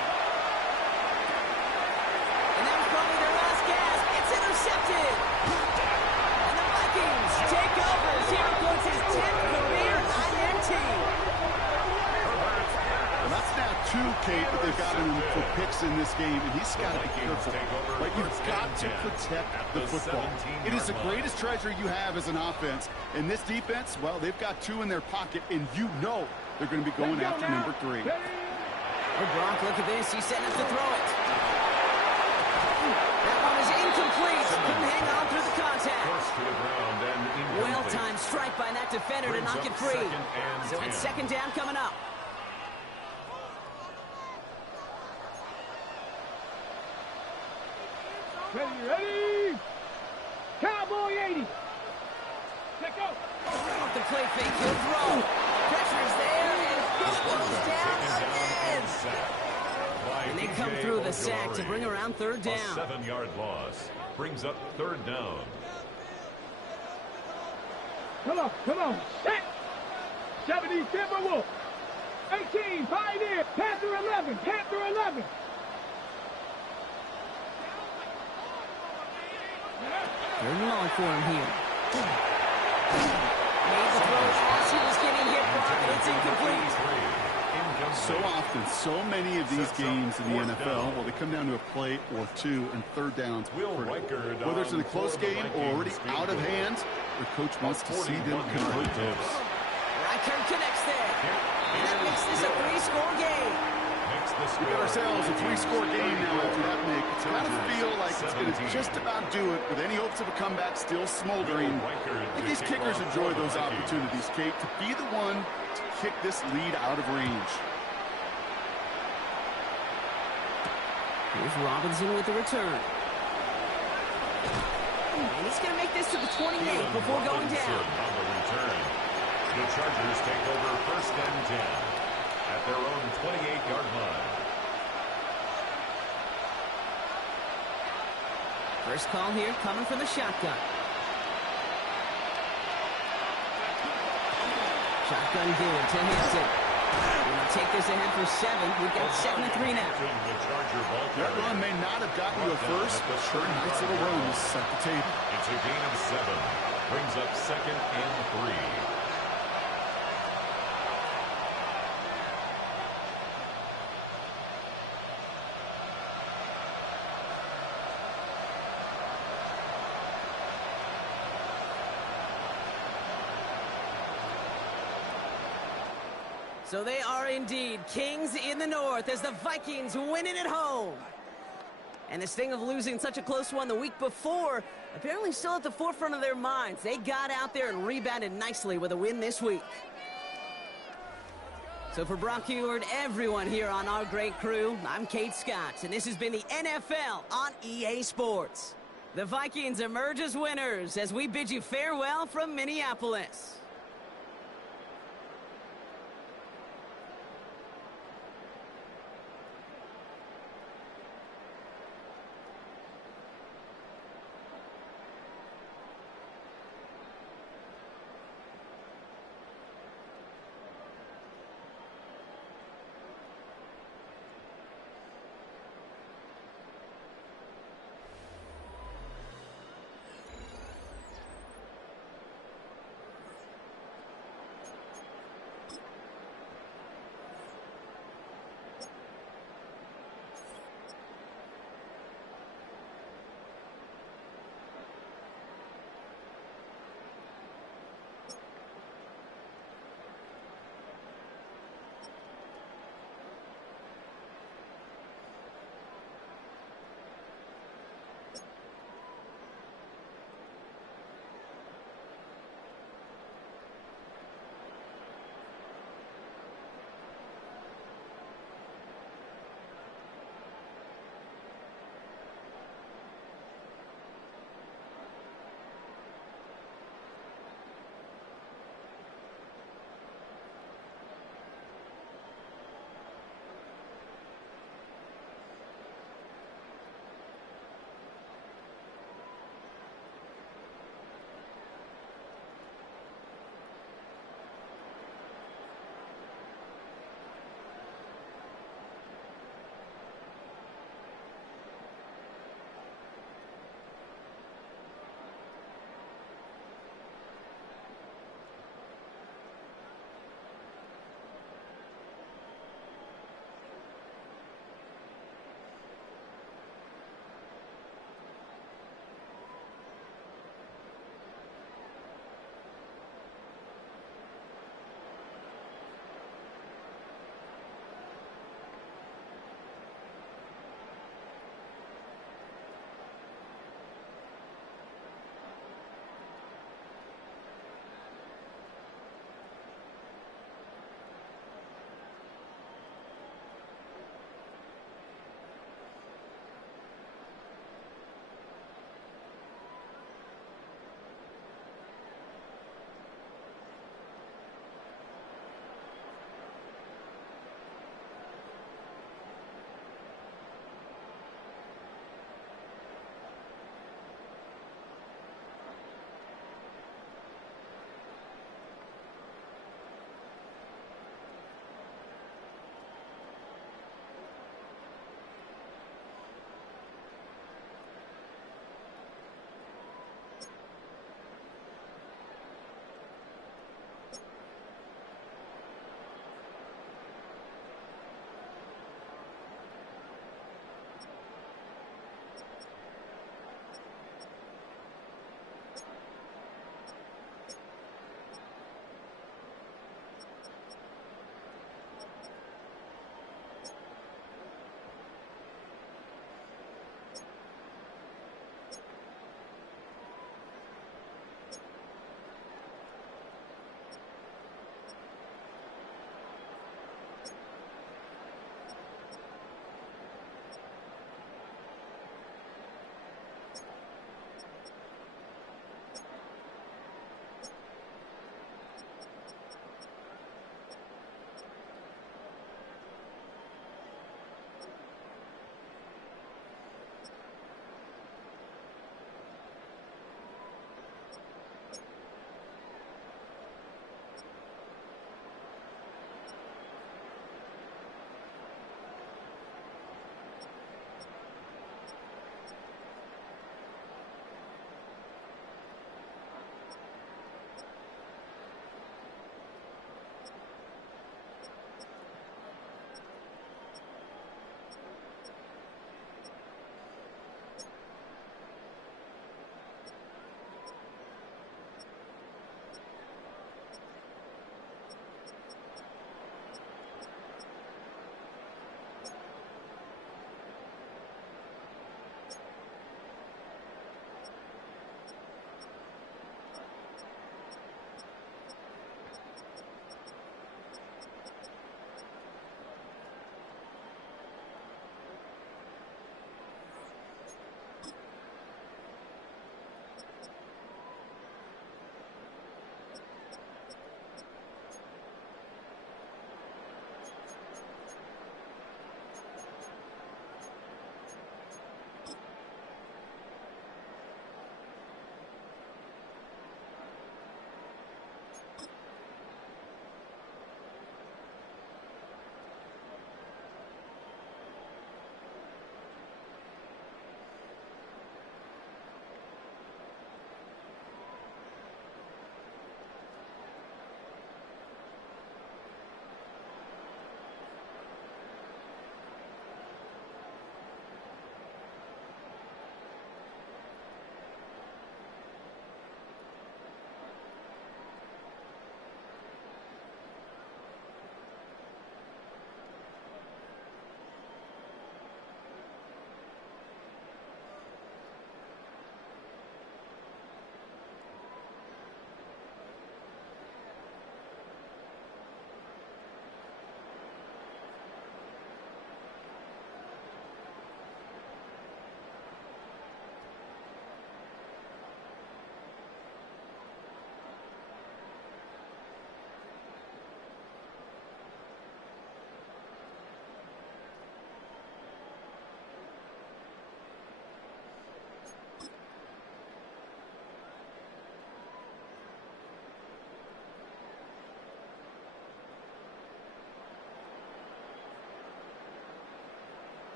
And that was probably their last gasp. It's intercepted. And the Vikings take over as here goes his 10th career INT. Well, that's now 2, Kate, that they've got him for picks in this game, and he's got to be careful. Like, you've got to protect the football. It is the greatest treasure you have as an offense. And this defense, well, they've got 2 in their pocket, and you know they're going to be going after number 3. Oh, Brock, look at this. He's setting up to throw it. That one is in incomplete. Couldn't hang on through the contact. Forced to the ground and incomplete. Well-timed strike by that defender to knock it free. So it's second down coming up. Ready? Cowboy 80. Let go. Off the play fake, he'll throw. Pressure's there, and it goes down again. And they come through the sack to bring around third down. A 7-yard loss brings up third down. Come on. Set. 70 Timberwolves. 18 Pioneer. Panther 11. They're long for him here. Made the throw as he was getting hit, Brock, and it's incomplete. So often, so many of these games in the NFL, well, they come down to a play or two, and third downs. Whether it's in a close game or already out of hand, the coach wants to see them convert those. Reichert connects there. And that makes this a 3-score game. We got ourselves a 3-score game now after that make. It's got to feel like it's going to just about do it, with any hopes of a comeback still smoldering. I think these kickers enjoy those opportunities, Kate, to be the one to kick this lead out of range. Here's Robinson with the return. And he's going to make this to the 28 before going down. On the return, the Chargers take over first and 10 at their own 28-yard line. First call here coming from the shotgun. Shotgun given to Hampton. We'll take this ahead for 7. We've got 7 to 3 now. That run may not have gotten you a first, but sure, nice little run to set the table. It's a gain of 7. Brings up second and 3. So they are indeed kings in the north as the Vikings win it at home. And this thing of losing such a close one the week before, apparently still at the forefront of their minds. They got out there and rebounded nicely with a win this week. So for Brock Huard, everyone here on our great crew, I'm Kate Scott, and this has been the NFL on EA Sports. The Vikings emerge as winners as we bid you farewell from Minneapolis.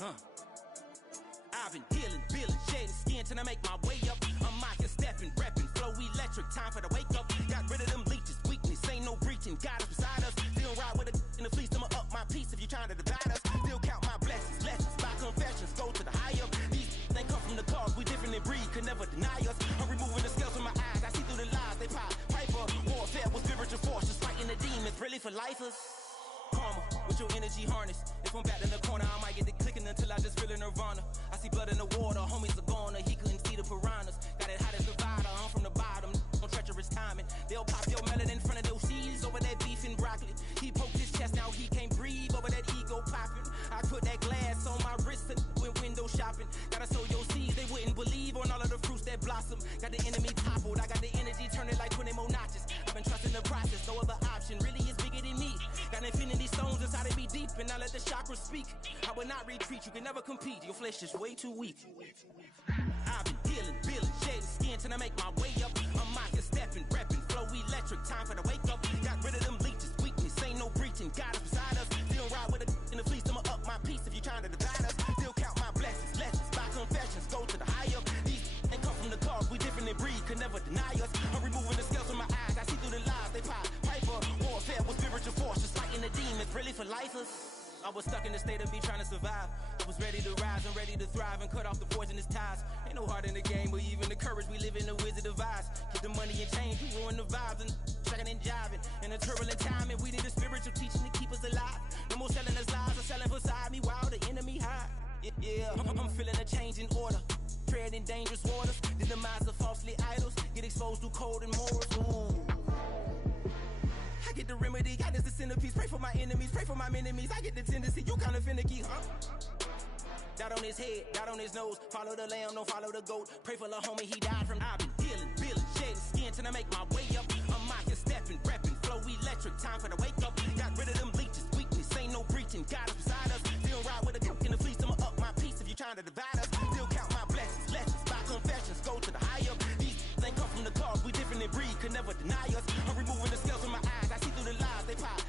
I've been healing, feeling, shedding skin till I make my way up. I'm out here stepping, repping, flow electric, time for the wake up. Got rid of them leeches, weakness, ain't no breaching. God is beside us, still ride with a in the fleece. I'ma up my piece if you trying to divide us. Still count my blessings, lessons, by confessions, go to the higher. These they come from the cause, we different in breed, could never deny us. I'm removing the scales from my eyes, I see through the lies, they pop. Piper, warfare with spiritual forces, fighting the demons, really for lifers. Karma, with your energy harness. If I'm back in the corner, I might get the clicking until I just feel a nirvana. I see blood in the water, homies are gone, he couldn't see the piranhas. Got it hot as Nevada, I'm from the bottom, on treacherous timing. They'll pop your melon in front of those seeds over that beef and broccoli. He poked his chest, now he can't breathe over that ego popping. I put that glass on my wrist and went window shopping. Gotta sow your seeds, they wouldn't believe on all of the fruits that blossom. Got the enemy toppled, I got the energy turning like 20 more notches. I've been trusting the process, no other option really is bigger than me. Got infinity stones inside of me deep, and I let the chakras speak. I will not retreat, you can never compete, your flesh is way too weak. I've been healing, feeling, shedding skin till I make my way up. I'm out here stepping, repping, flow electric, time for the wake up. Got rid of them leeches, weakness, ain't no breaching. God is beside us, still ride with a in the fleece. I'ma up my piece if you trying to divide us. Still count my blessings, lessons, by confessions, go to the higher. These ain't come from the cause, we different in breed, could never deny us. I'm removing the scales from my eyes, I see through the lies, they pop. Piper, warfare with spiritual forces, fighting the demons, really for lifers. I was stuck in the state of me trying to survive. I was ready to rise and ready to thrive and cut off the poisonous ties. Ain't no heart in the game, but even the courage we live in the Wizard of Oz. Get the money and change, we ruin the vibes and tracking and jiving. In a turbulent time, and we need a spiritual teaching to keep us alive. No more selling us lies or selling beside me while the enemy hide. Yeah, I'm feeling a change in order. Treading dangerous waters, the demise of falsely idols. Get exposed through code and morals. Ooh. I get the remedy, God is the centerpiece. Pray for my enemies, pray for my enemies. I get the tendency, you kinda finicky, huh? Dot on his head, dot on his nose. Follow the lamb, don't follow the goat. Pray for the homie, he died from. I've been healing, feeling, shedding skin till I make my way up. I'm out here stepping, repping, flow electric, time for the wake up. Got rid of them leeches, weakness, ain't no breaching. God is beside us, still ride with a cook in the fleece. I'ma up my piece if you trying to divide us. Still count my blessings, lessons, by confessions, go to the higher. These ain't come from the cause, we different in breed, could never deny us. I'm removing the scales from my eyes, I see through the lies, they pop.